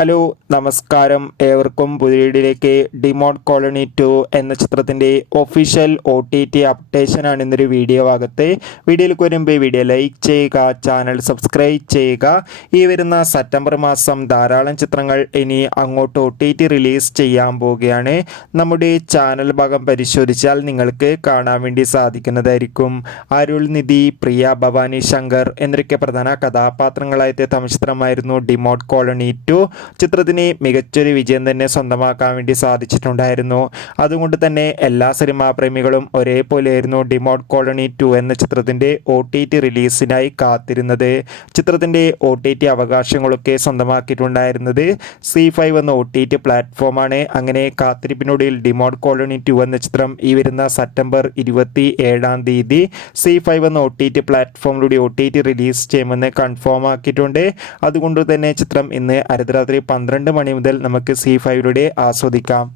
Hello നമസ്കാരം, ഏവർക്കും പുതിയ വീഡിയോയിലേക്ക്. ഡിമോട്ട് കോളനി 2 എന്ന ചിത്രത്തിൻ്റെ ഒഫീഷ്യൽ OTT അപ്ഡേഷനാണ് ഇന്നൊരു വീഡിയോ ഭാഗത്ത്. വീഡിയോയിലേക്ക് വരുമ്പോൾ വീഡിയോ ലൈക്ക് ചെയ്യുക, ചാനൽ സബ്സ്ക്രൈബ് ചെയ്യുക. ഈ വരുന്ന സെപ്റ്റംബർ മാസം ധാരാളം ചിത്രങ്ങൾ ഇനി അങ്ങോട്ട് OTT റിലീസ് ചെയ്യാൻ പോവുകയാണ്. നമ്മുടെ ചാനൽ ഭാഗം പരിശോധിച്ചാൽ നിങ്ങൾക്ക് കാണാൻ വേണ്ടി സാധിക്കുന്നതായിരിക്കും. അരുൾനിധി, പ്രിയ ഭവാനി ശങ്കർ എന്നൊക്കെ പ്രധാന കഥാപാത്രങ്ങളായ തമിഴ് ചിത്രമായിരുന്നു ഡിമോട്ട് കോളനി 2. ചിത്രത്തിന് മികച്ചൊരു വിജയം തന്നെ സ്വന്തമാക്കാൻ വേണ്ടി സാധിച്ചിട്ടുണ്ടായിരുന്നു. അതുകൊണ്ട് തന്നെ എല്ലാ സിനിമാ പ്രേമികളും ഒരേപോലെയായിരുന്നു ഡിമോട്ട് കോളനി 2 എന്ന ചിത്രത്തിൻ്റെ OTT റിലീസിനായി കാത്തിരുന്നത്. ചിത്രത്തിൻ്റെ OTT അവകാശങ്ങളൊക്കെ സ്വന്തമാക്കിയിട്ടുണ്ടായിരുന്നത് C5 എന്ന OTT പ്ലാറ്റ്ഫോമാണ്. അങ്ങനെ കാത്തിരിപ്പിനൊടുവിൽ ഡിമോട്ട് കോളനി 2 എന്ന ചിത്രം ഈ വരുന്ന സെപ്റ്റംബർ 27-ാം തീയതി C5 എന്ന OTT പ്ലാറ്റ്ഫോമിലൂടെ OTT റിലീസ് ചെയ്യുമെന്ന് കൺഫേം ആക്കിയിട്ടുണ്ട്. അതുകൊണ്ട് തന്നെ ചിത്രം ഇന്ന് അർദ്ധരാത്രി 12 മണി മുതൽ നമുക്ക് C5 ആസ്വദിക്കാം.